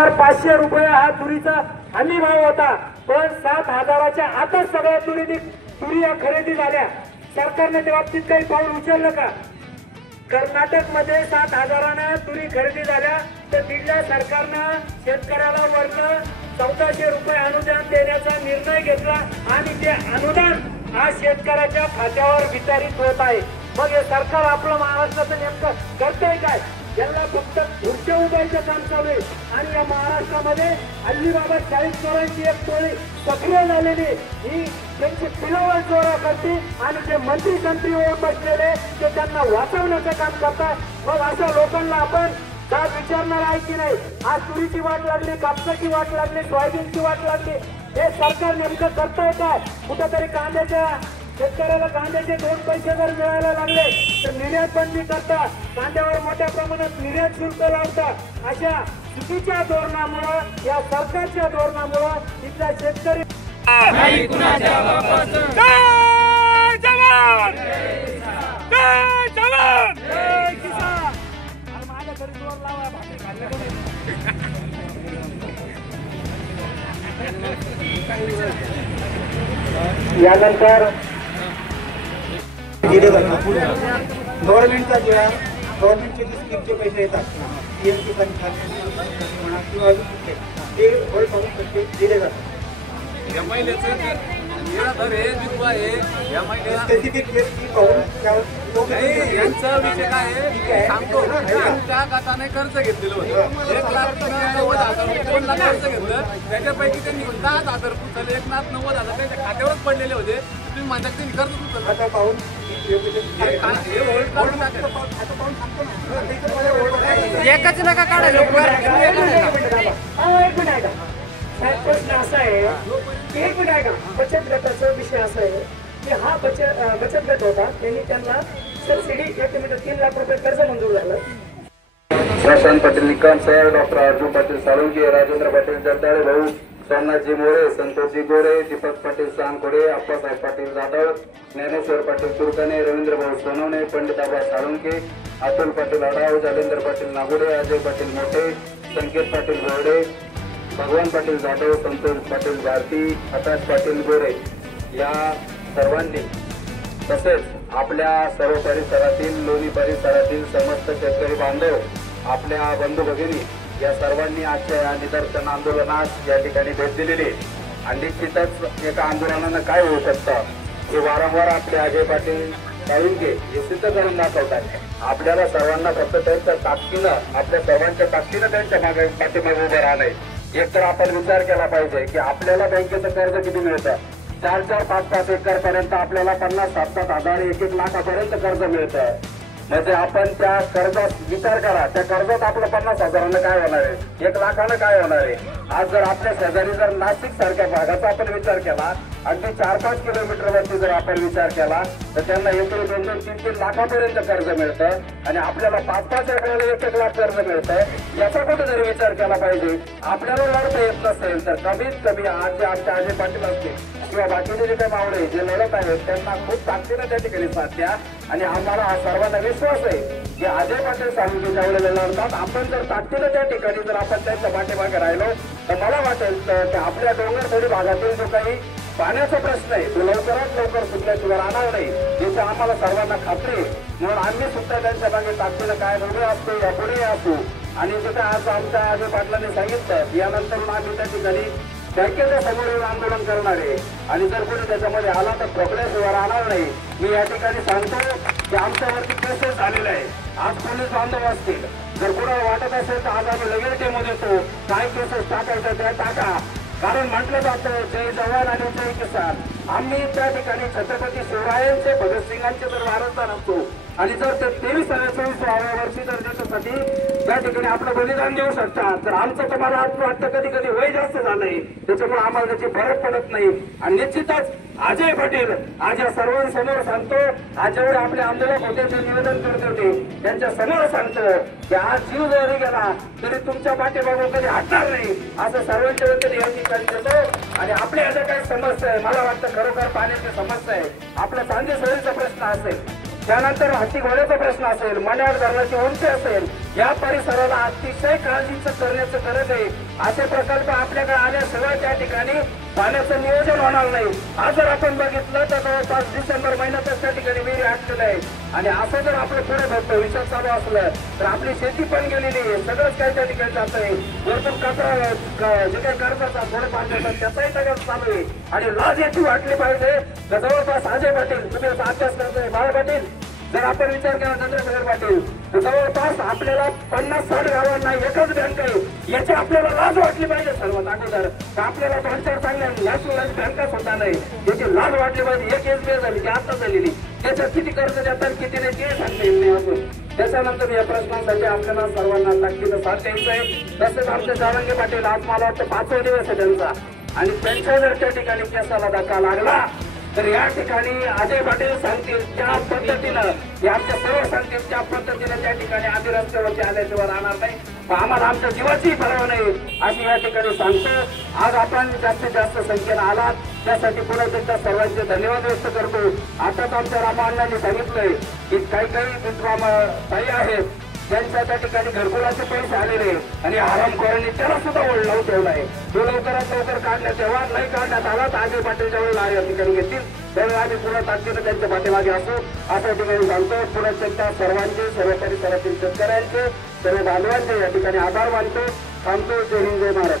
7,500 रुपये हा तुरीचा हमी भाव होता, पण 7,000च्या आतच सगळ्या तुरी खरेदी झाल्या। सरकारने त्या बाबतीत काही पाऊल उचललं का? कर्नाटक मध्ये 7,000ने तुरी खरेदी झाल्या, तर दिल्ली सरकारनं शेतकऱ्याला वरनं 1400 रुपये अनुदान देण्याचा निर्णय घेतला आणि ते अनुदान आज शेतकऱ्याच्या खात्यावर वितरित होत आहे। मग हे सरकार आपलं महाराष्ट्राचं नेमकं करतंय काय? याला फक्त खुर्च्या उभारण्याचं काम चालू आहे। आणि या महाराष्ट्रामध्ये अलिबाबा 40 चोरांची एक टोळी सक्रिय झालेली, ही त्यांची पिलावळ चोरा करते आणि जे मंत्री संत्री होऊन बसलेले ते त्यांना वाचवण्याचं काम करतात। मग अशा लोकांना आपण का विचारणार आहे की नाही? आज तुरीची वाट लागली, कापसाची वाट लागली, सोयाबीनची वाट लागली, हे सरकार नेमकं करताय काय? कुठेतरी कांद्याच्या शेतकऱ्याला कांद्याचे 2 पैसे जर मिळायला लागले तर निर्यात बंदी करता, कांद्यावर मोठ्या प्रमाणात निर्यात शुल्क लावता। अशा चुकीच्या धोरणामुळे, या सरकारच्या धोरणामुळे इथला शेतकरी जय जवान जय जवान जय किसान। माझ्या घरी जोर लावा, भाकरी खाल्ल्या यानंतर गव्हर्नमेंटचा जेव्हा गव्हर्नमेंटचे स्कीमचे पैसे येतात, पीएम किसान म्हणा किंवा अजून कुठले, ते होय पाहून दिले जातात। स्पेसिफिक यांचा विषय काय आहे सांगतो। त्या गटाने कर्ज घेतलेलं होतं, 1,90,000 कोणला कर्ज घेतलं, त्याच्यापैकी त्यांनी 10,000 उचलले, 1,90,000 त्यांच्या खात्यावरच पडलेले होते। तुम्ही म्हणता त्यांनी कर्ज उचललं आता पाहून एकच नका काढायला प्रश्न असा आहे, एक मिनिट आहे का? बचत गटाचा विषय असा आहे की हा बचत गट होता, त्यांनी त्यांना सबसिडी 3 लाख रुपये कर्ज मंजूर झालं। प्रशांत पाटील निकम सर, डॉक्टर अर्जुन पाटील साळुंके, राजेंद्र पाटील जगदाळे भाऊ, सोमनाथजी मोरे, संतोषजी गोरे, दीपक पाटील सानखोडे, अप्पासाहेब पाटील जाधव, ज्ञानेश्वर पाटील तुरकणे, रवींद्र भाऊ सोनवणे, पंडित आबा साळुंके, अतुल पाटील अडाव, जालेंद्र पाटील नागोडे, अजय पाटील मोठे, संकेत पाटील गोरडे, भगवान पाटील जाधव, संतोष पाटील भारती, आकाश पाटील गोरे या सर्वांनी, तसेच आपल्या सर्व परिसरातील, लोणी परिसरातील समस्त शेतकरी बांधव, आपल्या बंधू भगिनी या सर्वांनी आजच्या या निदर्शन आंदोलनात या ठिकाणी भेट दिलेली। आणि निश्चितच एका आंदोलनानं काय होऊ शकतं हे वारंवार आपले अजय पाटील साळुंके हे सिद्ध करून दाखवतात। आपल्याला सर्वांना फक्त त्यांच्या ताकदीनं, आपल्या सर्वांच्या ताकदीनं त्यांच्या पाठीमागे उभं राहणं। एक तर आपण विचार केला पाहिजे की आपल्याला बँकेचं कर्ज किती मिळतं, 4-4, 5-5 एकर पर्यंत आपल्याला 50-7-7 हजार, 1-1 लाखापर्यंत कर्ज मिळतं। म्हणजे आपण त्या कर्जात विचार करा, त्या कर्जात आपलं 50,000नं काय होणार आहे, 1 लाखानं काय होणार आहे। आज जर आपल्या शेजारी जर नाशिक सारख्या भागाचा आपण विचार केला, अगदी 4-5 किलोमीटरवरती जर आपण विचार केला तर त्यांना 1-2-3 लाखापर्यंत कर्ज मिळतं आणि आपल्याला 5-5 एकराला 1-1 लाख कर्ज मिळतं। याचा कुठेतरी विचार केला पाहिजे। आपल्याला लढता येत नसेल तर कमीत कमी आज आमच्या अजय पाटील असतील किंवा बाकीचे जे काही मावळे जे लढत आहेत त्यांना खूप ताकदीनं त्या ठिकाणी साथ द्या। आणि आम्हाला सर्वांना विश्वास आहे की अजय पाटील साळुंके ज्यावेळेला लढतात, आपण जर ताकदीनं त्या ठिकाणी जर आपण त्यांच्या पाठीमागे राहिलो तर मला वाटेल की आपल्या डोंगरखोरी भागातील जो काही पाण्याचा प्रश्न आहे तो लवकरात लवकर सुटल्याशिवाय राहणार नाही, याची आम्हाला सर्वांना खात्री आहे। म्हणून आम्ही सुद्धा त्यांच्या मागे ताकदीनं काय पुढे असतो यापुढे असू। आणि जे आज आमच्या अजय पाटलांनी सांगितलं यानंतर आम्ही त्या ठिकाणी बँकेच्या समोर आंदोलन करणार आहे आणि जर कोणी त्याच्यामध्ये आला तर ठोकल्याशिवाय राहणार नाही। मी या ठिकाणी सांगतो की आमच्यावरती केसेस झालेले आहे। आज पोलीस बांधव असतील, जर कोणाला वाटत असेल तर आज आम्ही लगेच डेमो देतो, काय केसेस टाकायचं त्या टाका। कारण म्हटलं जातं जय जवान आणि जय किसान। आम्ही त्या ठिकाणी छत्रपती शिवरायांचे, भगतसिंगांचे जर वारसदार असतो आणि जर ते 23 आणि 24व्या वर्षी जर देशासाठी त्या ठिकाणी आपलं बलिदान देऊ शकतात तर आमचं तुम्हाला आज वाटतं कधी कधी वय जास्त झालंय, त्याच्यामुळे आम्हाला त्याची फरक पडत नाही। आणि निश्चितच अजय पाटील आज या सर्वांसमोर सांगतो, आज जेवढे आपले आंदोलक होते ते निवेदन करत होते त्यांच्या समोर सांगतो की आज जीव जरी गेला तरी तुमच्या पाठीमागून कधी हटणार नाही, असं सर्वांच्या वतीने या ठिकाणी देतो। आणि आपल्या ज्या काही समस्या आहे, मला वाटतं खरोखर पाण्याची समस्या आहे, आपला चांदी सोयीचा प्रश्न असेल, त्यानंतर हत्ती घोड्याचा प्रश्न असेल, मण्याड धरणाची उंची असेल, या परिसराला अतिशय काळजीचं करण्याचं गरज आहे. असे प्रकल्प आपल्याकडे आल्याशिवाय त्या ठिकाणी पाण्याचं नियोजन होणार नाही. आज जर आपण बघितलं तर जवळपास डिसेंबर महिन्यातच त्या ठिकाणी विहीर आटलेलं आहे आणि असं जर आपलं पुढे भविष्यात चालू असलं तर आपली शेती पण गेलेली आहे. सगळंच काही त्या ठिकाणी जात आहे. भरपूर कचरा जे काही कर्जाचा थोडेफार देतात त्याचाही सगळं चालू आहे आणि लाज याची वाटली पाहिजे. जवळपास अजय पाटील तुम्ही याचा अभ्यास करतोय बाळा पाटील जर आपण विचार केला चंद्रशेखर पाटील तर जवळपास आपल्याला 50-60 गावांना एकच बँक आहे. याची आपल्याला लाज वाटली पाहिजे. सर्वात अगोदर तर आपल्याला 2-4 चांगल्या नॅशनल बँका सुद्धा नाही. याची लाज वाटली पाहिजे. एक SBI झाली की आता झालेली त्याच्यात किती कर्ज देतात किती नाही ते सांगता येईल नाही अजून. त्याच्यानंतर या प्रश्नांसाठी आपल्याला सर्वांना ताकदीनं साथ द्यायचं आहे. तसेच आमचे जारंगे पाटील आज मला वाटतं 5वा दिवस आहे त्यांचा आणि त्यांच्या जर त्या ठिकाणी केसाला धक्का लागला तर या ठिकाणी अजय पाटील सांगतील त्या पद्धतीनं आमच्या सर्व सांगतील त्या पद्धतीनं त्या ठिकाणी आम्ही रस्त्यावरती आल्याशिवाय राहणार नाही. आम्हाला आमच्या जीवाची पर्वा नाही अशी या ठिकाणी सांगतो. आज आपण जास्तीत जास्त संख्येनं आलात त्यासाठी पुन्हा एकदा सर्वांचे धन्यवाद व्यक्त करतो. आताच आमच्या रामाअण्णांनी सांगितलंय की काही ताई आहेत त्यांच्या त्या ठिकाणी घरकुलाचे पैसे आलेले आणि हरामखोरांनी त्याला सुद्धा ओढ लावून ठेवला आहे. तो लवकरात लवकर काढण्यात यावा. नाही काढण्यात आला तर अजय पाटीलच्या वेळेला या ठिकाणी घेतील त्यावेळी आम्ही पुन्हा ताकदीनं त्यांच्या पाठीमागे असू अशा ठिकाणी सांगतो. पुन्हा एकदा सर्वांचे सर्व परिसरातील शेतकऱ्यांचे सर्व बांधवांचे या ठिकाणी आभार मानतो. थांबतो. जय हिंद जय महाराष्ट्र.